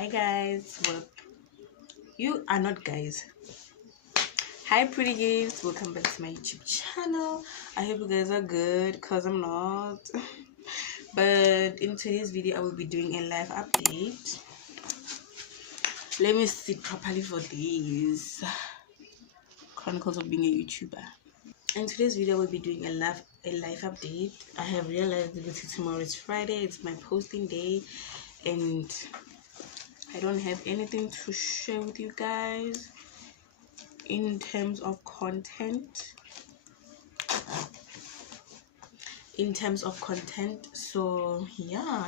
Hi guys, well, you are not guys. Hi pretty gays, welcome back to my YouTube channel. I hope you guys are good because I'm not. But in today's video I will be doing a live update. Let me sit properly for this. Chronicles of being a YouTuber. In today's video I will be doing a live update. I have realized that tomorrow is Friday, it's my posting day, and I don't have anything to share with you guys in terms of content. So yeah,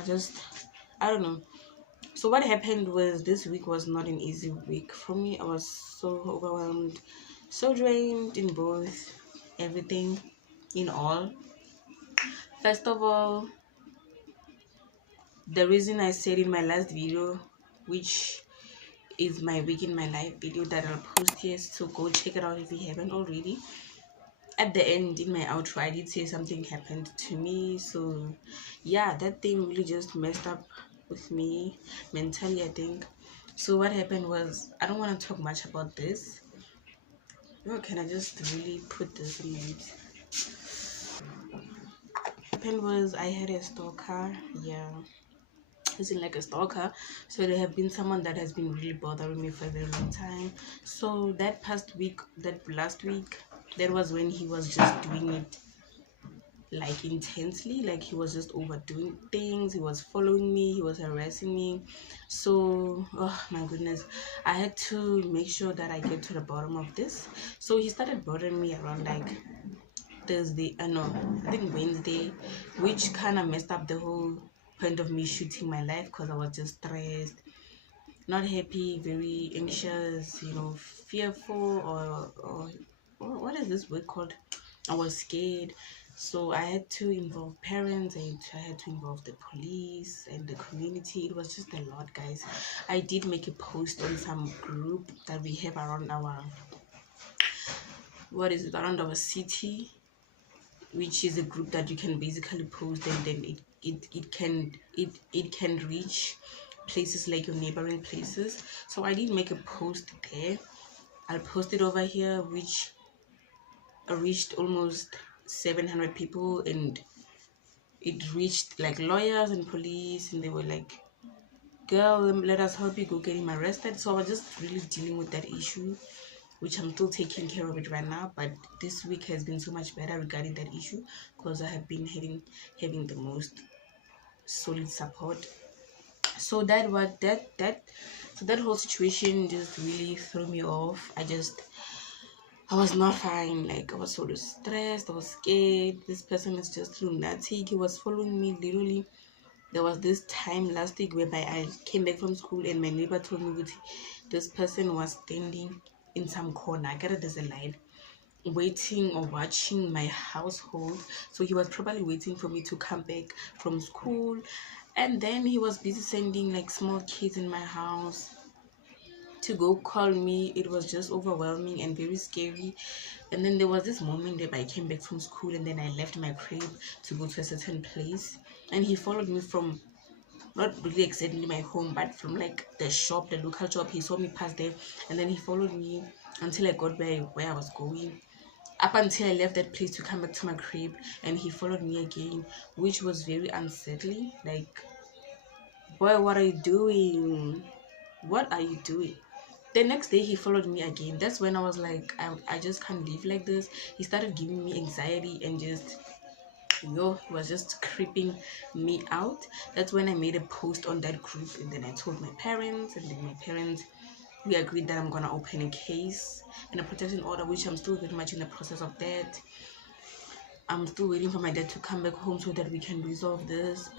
I don't know. So what happened was this week was not an easy week for me. I was so overwhelmed, so drained in both everything, in all. First of all, the reason I said in my last video, which is my week in my life video that I'll post here, so go check it out if you haven't already. At the end, in my outro, I did say something happened to me. So yeah, that thing really just messed up with me mentally, I think. So what happened was, I don't want to talk much about this. No, can I just really put this in it? What happened was, I had a stalker. Yeah, isn't like a stalker. So there have been someone that has been really bothering me for a very long time. So that last week, that was when he was just doing it like intensely. Like he was just overdoing things, he was following me, he was harassing me. So oh my goodness, I had to make sure that I get to the bottom of this. So he started bothering me around like Thursday, no, I think Wednesday, which kind of messed up the whole point of me shooting my life, because I was just stressed, not happy, very anxious, fearful, or what is this word called? I was scared. So I had to involve parents, and I had to involve the police and the community. It was just a lot, guys. I did make a post on some group that we have around around our city, which is a group that you can basically post, and then it can reach places like your neighboring places. So I did make a post there. I'll post it over here, which reached almost 700 people, and it reached like lawyers and police, and they were like, girl, let us help you, go get him arrested. So I was just really dealing with that issue, which I'm still taking care of it right now. But this week has been so much better regarding that issue, because I have been having the most solid support. So that whole situation just really threw me off. I was not fine. Like, I was so stressed, I was scared. This person is just lunatic. He was following me literally. There was this time last week whereby I came back from school, and my neighbor told me that this person was standing in some corner. I get it, there's a line, waiting or watching my household. So he was probably waiting for me to come back from school, and then he was busy sending like small kids in my house to go call me. It was just overwhelming and very scary. And then there was this moment that I came back from school, and then I left my crib to go to a certain place, and he followed me from not really exactly my home, but from like the local shop. He saw me pass there, and then he followed me until I got where I was going, up until I left that place to come back to my crib, and he followed me again, which was very unsettling. Like, boy, what are you doing? What are you doing? The next day he followed me again. That's when I was like, I just can't live like this. He started giving me anxiety, and just he was just creeping me out. That's when I made a post on that group, and then I told my parents, and then my parents, we agreed that I'm gonna open a case and a protection order, which I'm still very much in the process of that. I'm still waiting for my dad to come back home so that we can resolve this.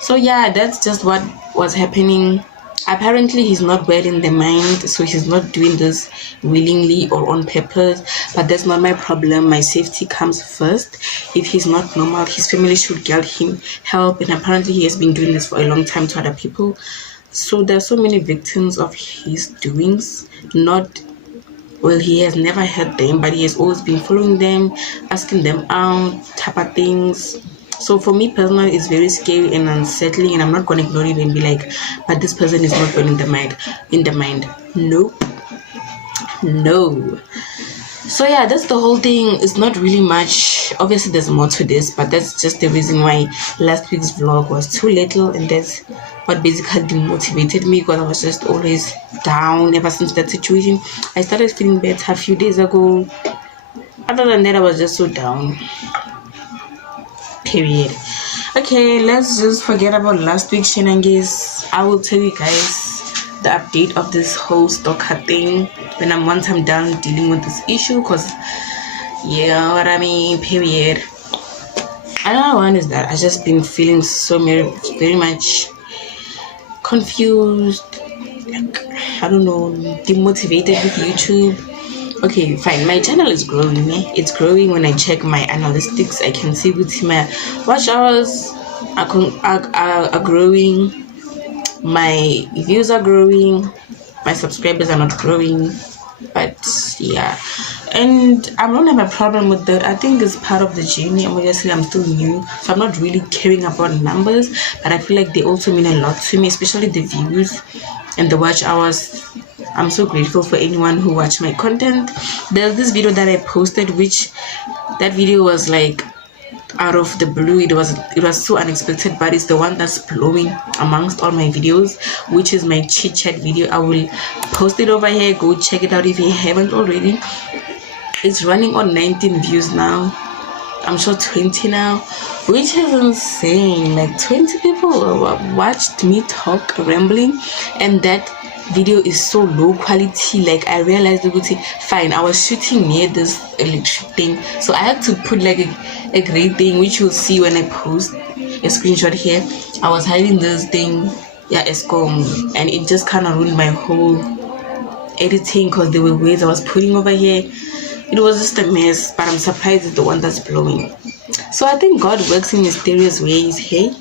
So yeah, that's just what was happening. Apparently he's not well in the mind, so he's not doing this willingly or on purpose, but that's not my problem. My safety comes first. If he's not normal, his family should get him help, and apparently he has been doing this for a long time to other people. So there are so many victims of his doings. He has never hurt them, but he has always been following them, asking them out, type of things. So for me personally, it's very scary and unsettling, and I'm not gonna ignore it and be like, but this person is not in the mind. Nope. No. So yeah, that's the whole thing. It's not really much. Obviously there's more to this, but that's just the reason why last week's vlog was too little, and that's what basically demotivated me, because I was just always down ever since that situation. I started feeling better a few days ago. Other than that, I was just so down. Period. Okay, let's just forget about last week's shenanigans. I will tell you guys the update of this whole stalker thing once I'm done dealing with this issue, because yeah, what I mean. Period. Another one is that I just been feeling so very much confused, like, I don't know, demotivated with YouTube. Okay, fine, my channel is growing. It's growing. When I check my analytics, I can see with my watch hours are growing, my views are growing, my subscribers are not growing. But yeah, and I don't have a problem with that. I think it's part of the journey. Obviously I'm still new, so I'm not really caring about numbers, but I feel like they also mean a lot to me, especially the views and the watch hours. I'm so grateful for anyone who watched my content. There's this video that I posted, which that video was like out of the blue. It was so unexpected, but it's the one that's blowing amongst all my videos, which is my chit chat video. I will post it over here. Go check it out if you haven't already. It's running on 19 views now. I'm sure 20 now, which is insane. Like 20 people watched me talk rambling, and that video is so low quality. Like I realized fine, I was shooting near this electric thing, so I had to put like a great thing, which you'll see when I post a screenshot here. I was hiding this thing, yeah, Escom, and it just kind of ruined my whole editing, because there were words I was putting over here. It was just a mess, but I'm surprised it's the one that's blowing. So I think God works in mysterious ways, hey?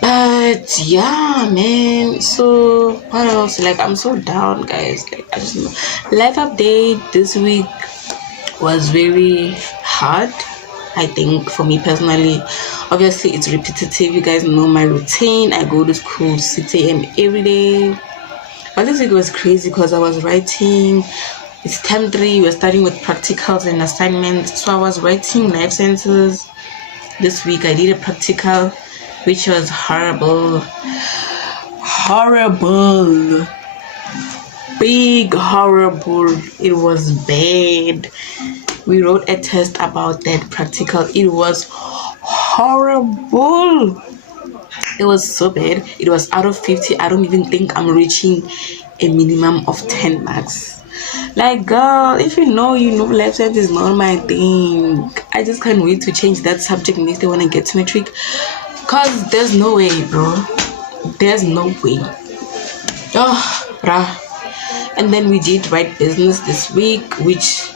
But yeah, man. So what else? Like I'm so down, guys. Like I just know. Life update this week was very hard, I think, for me personally. Obviously it's repetitive. You guys know my routine. I go to school 6 a.m. every day. But this week was crazy because I was writing. It's term 3. We're starting with practicals and assignments. So I was writing life sciences. This week I did a practical, which was horrible. Big horrible. It was bad. We wrote a test about that practical. It was horrible. It was so bad. It was out of 50. I don't even think I'm reaching a minimum of 10 marks. Like, girl, if you know, life science is not my thing. I just can't wait to change that subject next day when I get to metric. Cause there's no way, bro. There's no way. Oh, bruh. And then we did write business this week, which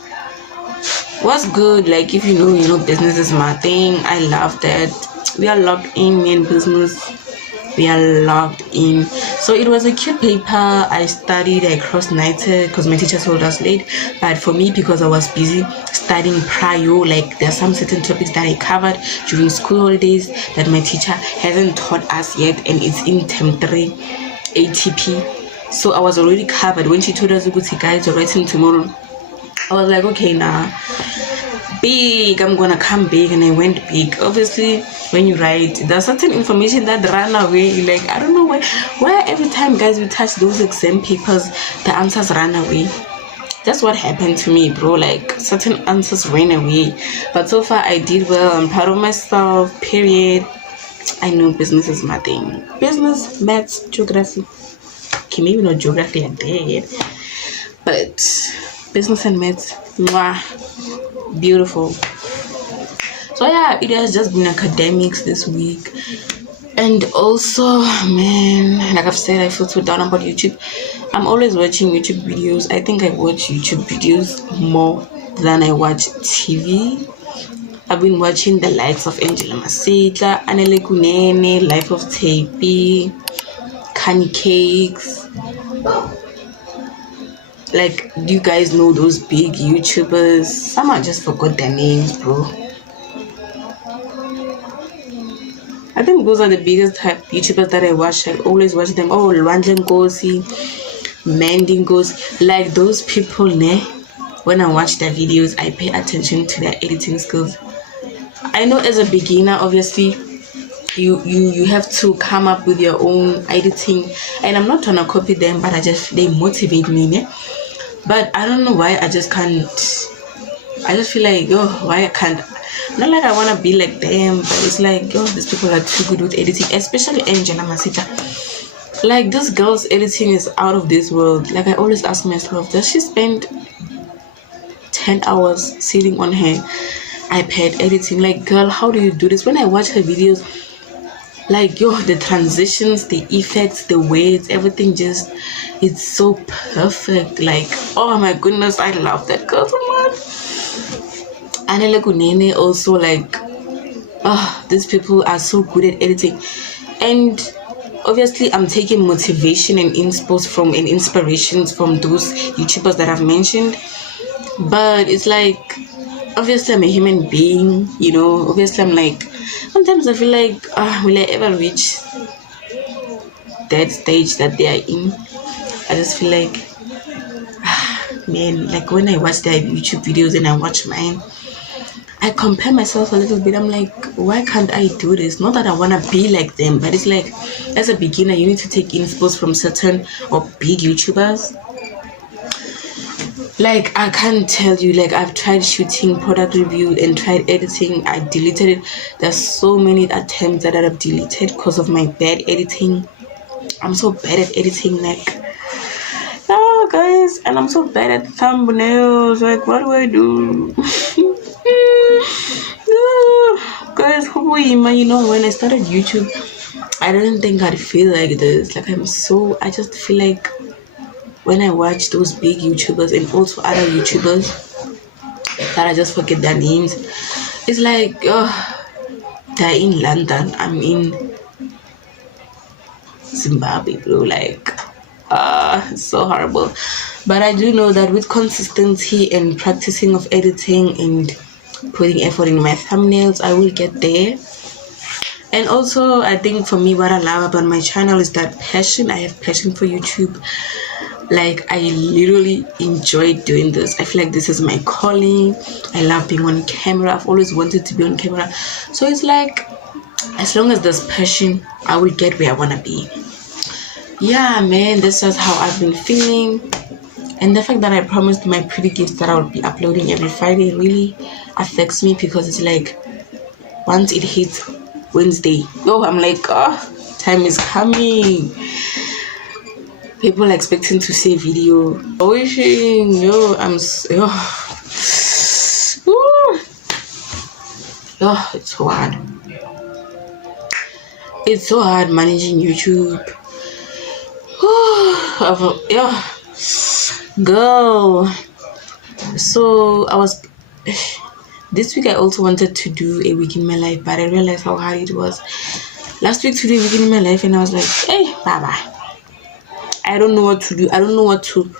was good. Like, if you know, business is my thing. I love that. We are locked in, me and business. We are locked in. So it was a cute paper. I studied. I crossed nights because my teacher told us late. But for me, because I was busy studying prior, like there are some certain topics that I covered during school holidays that my teacher hasn't taught us yet, and it's in term 3 ATP. So I was already covered. When she told us, guys, you're writing tomorrow, I was like, okay, nah, big, I'm gonna come big. And I went big. Obviously when you write, there's certain information that run away. Like I don't know why every time, guys, we touch those exam papers, the answers run away. That's what happened to me, bro. Like certain answers ran away. But so far I did well. I'm proud of myself. Period. I know business is my thing. Business, maths, geography. Okay, maybe not geography like that, but business and maths, mwah, beautiful. So yeah, it has just been academics this week. And also, man, like I've said, I feel so down about YouTube. I'm always watching YouTube videos. I think I watch YouTube videos more than I watch TV. I've been watching the likes of Angela Masita, Anele Kunene, Life of Tape, Canny Cakes. Like, do you guys know those big YouTubers? Some I just forgot their names, bro. I think those are the biggest type YouTubers that I watch. I always watch them. Oh, Lwandle Nkosi, Mandy Nkosi, like those people, ne? When I watch their videos, I pay attention to their editing skills. I know as a beginner, obviously, you have to come up with your own editing, and I'm not trying to copy them, but they motivate me, ne? But I don't know why I just can't. I just feel like, yo, why I can't. Not like I want to be like them, but it's like, yo, these people are too good with editing, especially Angela Masita. Like, this girl's editing is out of this world. Like, I always ask myself, does she spend 10 hours sitting on her iPad editing? Like, girl, how do you do this? When I watch her videos, like, yo, the transitions, the effects, the words, everything just, it's so perfect. Like, oh my goodness, I love that girl so much. Anele Kunene also, like, oh, these people are so good at editing. And obviously I'm taking motivation and inspirations from those YouTubers that I've mentioned. But it's like, obviously I'm a human being, you know. Obviously I'm like, sometimes I feel like, will I ever reach that stage that they are in? I just feel like, man, like when I watch their YouTube videos and I watch mine, I compare myself a little bit. I'm like, why can't I do this? Not that I want to be like them, but it's like, as a beginner, you need to take inspo from certain or big YouTubers. Like, I can't tell you, like, I've tried shooting product review and tried editing. I deleted it. There's so many attempts that I've deleted because of my bad editing. I'm so bad at editing, like, oh, guys, and I'm so bad at thumbnails. Like, what do I do? Guys, you know, when I started YouTube, I didn't think I'd feel like this. Like, I just feel like when I watch those big YouTubers and also other YouTubers that I just forget their names, it's like, oh, they're in London, I'm in Zimbabwe, bro. Like, it's so horrible. But I do know that with consistency and practicing of editing and putting effort in my thumbnails, I will get there. And also, I think for me, what I love about my channel is that passion. I have passion for YouTube. Like, I literally enjoy doing this. I feel like this is my calling. I love being on camera. I've always wanted to be on camera. So it's like, as long as there's passion, I will get where I want to be. Yeah, man, this is how I've been feeling. And the fact that I promised my pretty gifts that I would be uploading every Friday really affects me, because it's like, once it hits Wednesday, I'm like, oh, time is coming. People are expecting to see video. Wishing, it's so hard. It's so hard managing YouTube. Girl. So this week I also wanted to do a week in my life, but I realized how hard it was. Last week to do a week in my life, and I was like, hey, bye. I don't know what to do. I don't know what to.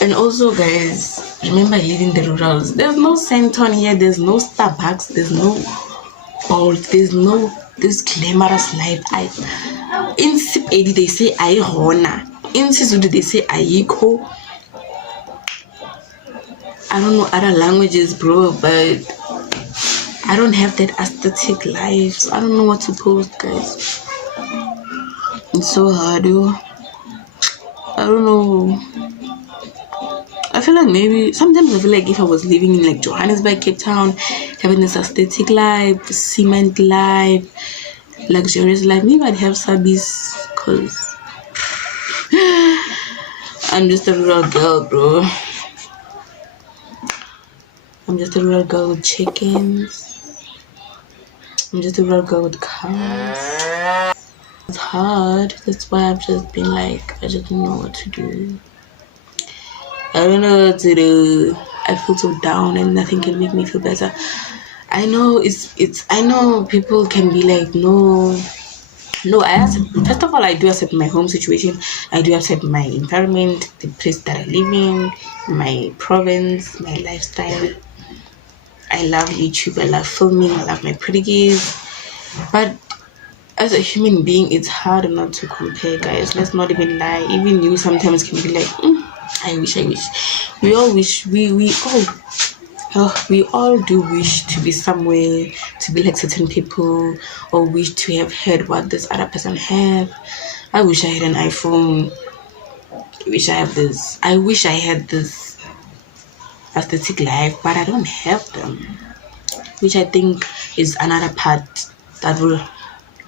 And also, guys, remember living the rurals. There's no Centon here. There's no Starbucks. There's no Bolt. There's no this glamorous life. In Sip 80 they say Aihona. In Sizulu they say Aiko. I don't know other languages, bro, but I don't have that aesthetic life. So I don't know what to post, guys. It's so hard, yo. I don't know. I feel like maybe sometimes I feel like if I was living in like Johannesburg, Cape Town, having this aesthetic life, cement life, luxurious life, maybe I'd have subbies, because I'm just a rural girl, bro. I'm just a rural girl with chickens. I'm just a rural girl with cows. It's hard. That's why I've just been like, I just don't know what to do. I don't know what to do. I feel so down and nothing can make me feel better. I know I know people can be like, no, first of all, I do accept my home situation. I do accept my environment, the place that I live in, my province, my lifestyle. I love YouTube, I love filming, I love my pretty gigs. But as a human being, it's hard not to compare, guys. Let's not even lie. Even you sometimes can be like, I wish. We all wish. We all do wish to be somewhere, to be like certain people, or wish to have had what this other person have. I wish I had an iPhone. I wish I have this. I wish I had this aesthetic life, but I don't have them, which I think is another part that will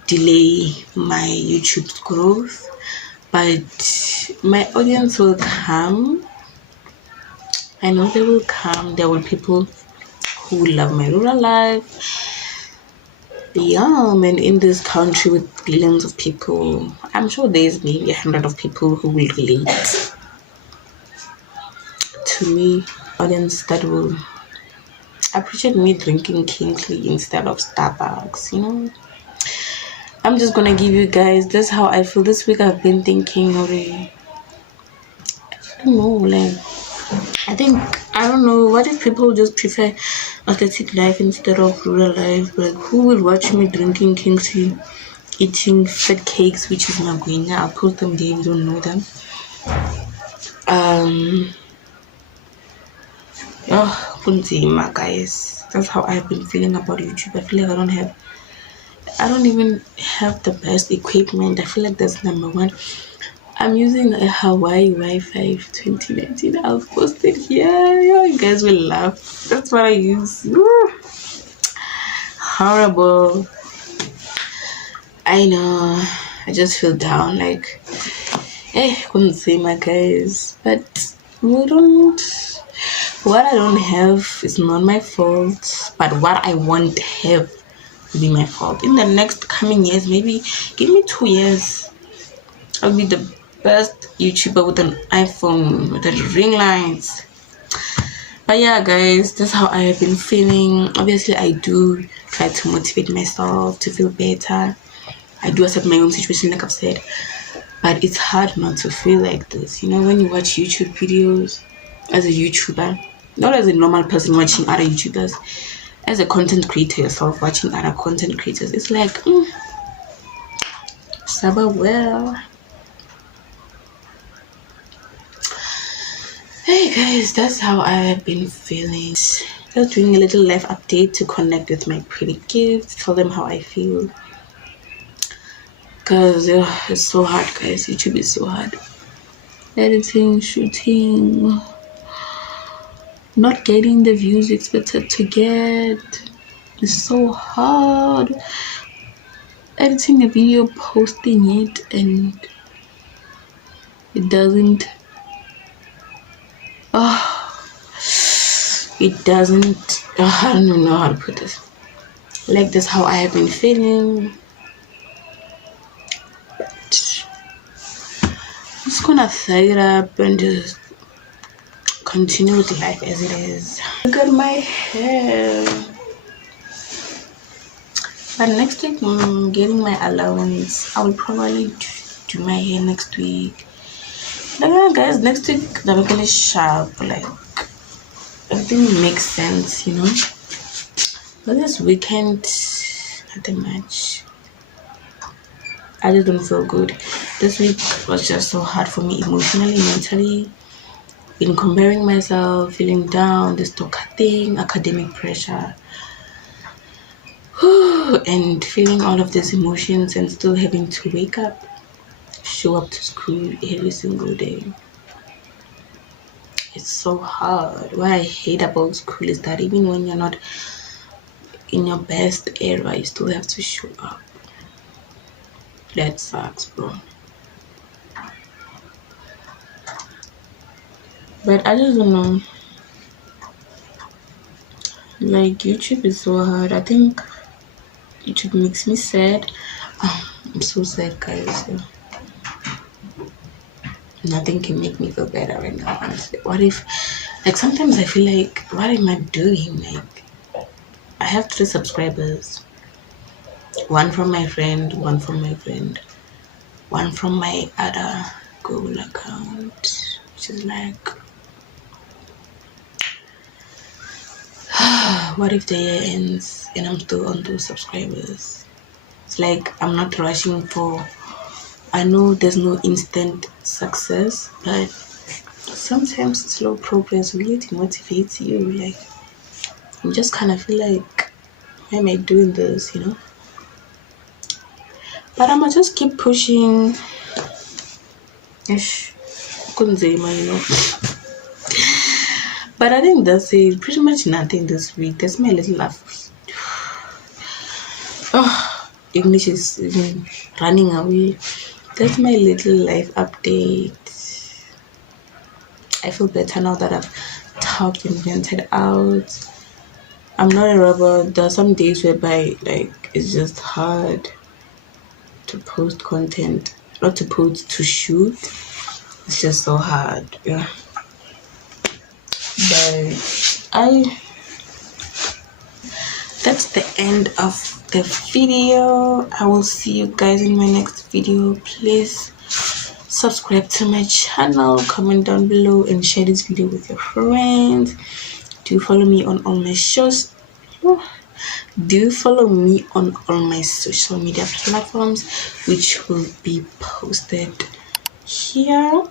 delay my YouTube growth. But my audience will come. I know they will come. There will be people who love my rural life. Yeah, and in this country with billions of people, I'm sure there's maybe 100 of people who will relate to me. Audience that will appreciate me drinking Kingsley instead of Starbucks, you know. I'm just gonna give you guys this how I feel this week. I've been thinking already. I don't know, like I don't know, what if people just prefer aesthetic life instead of rural life? Like, who will watch me drinking Kingsley, eating fat cakes, which is my green? I'll post them there if you don't know them. Kunzima, guys. That's how I've been feeling about YouTube. I feel like I don't even have the best equipment. I feel like that's number one. I'm using a Hawaii Wi-Fi 2019. I'll post it here. Yeah, you guys will laugh. That's what I use. Woo. Horrible. I know. I just feel down. Like, couldn't say my guys. But we don't. What I don't have is not my fault. But what I won't have will be my fault. In the next coming years, maybe give me 2 years. I'll be the best YouTuber with an iPhone with the ring lights. But yeah, guys, that's how I have been feeling. Obviously, I do try to motivate myself to feel better. I do accept my own situation, like I've said. But it's hard not to feel like this. You know, when you watch YouTube videos as a YouTuber, not as a normal person watching other YouTubers, as a content creator yourself watching other content creators, it's like, Saba well. Hey guys, that's how I have been feeling. Just doing a little life update to connect with my pretty kids, tell them how I feel. Because it's so hard, guys. YouTube is so hard. Editing, shooting, not getting the views expected to get. It's so hard. Editing a video, posting it, and it doesn't. It doesn't. I don't even know how to put this. Like, that's how I have been feeling. I'm just gonna throw it up and just continue with life as it is. Look at my hair. But next week, I'm getting my allowance. I will probably do my hair next week. But yeah, guys, next week, I'm gonna sharp. Like, everything makes sense, you know. But this weekend, not that much. I just don't feel good. This week was just so hard for me emotionally, mentally. Been comparing myself, feeling down, this stalker thing, academic pressure, and feeling all of these emotions and still having to wake up, show up to school every single day. It's so hard. What I hate about school is that even when you're not in your best era, you still have to show up. That sucks, bro. But I just don't know. Like, YouTube is so hard. I think YouTube makes me sad. I'm so sad, guys. Nothing can make me feel better right now, honestly. What if, like, sometimes I feel like, what am I doing? Like, I have 3 subscribers. One from my friend, one from my friend, one from my other Google account, which is like, what if the year ends and I'm still on those subscribers? It's Like, I'm not rushing for, I know there's no instant success, but sometimes slow progress really motivates you. Like, you just kind of feel like, why am I doing this, you know? But I'ma just keep pushing. Ish, kunzima, you know. But I think that's it. Pretty much nothing this week. That's my little laugh. Oh, English is running away. That's my little life update. I feel better now that I've talked and vented out. I'm not a robot. There are some days whereby like it's just hard to post content, not to post, to shoot. It's just so hard, yeah. But that's the end of the video. I will see you guys in my next video. Please subscribe to my channel, comment down below, and share this video with your friends. Do follow me on all my shows. Do follow me on all my social media platforms, which will be posted here.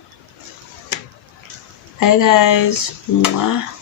Bye guys. Mwah.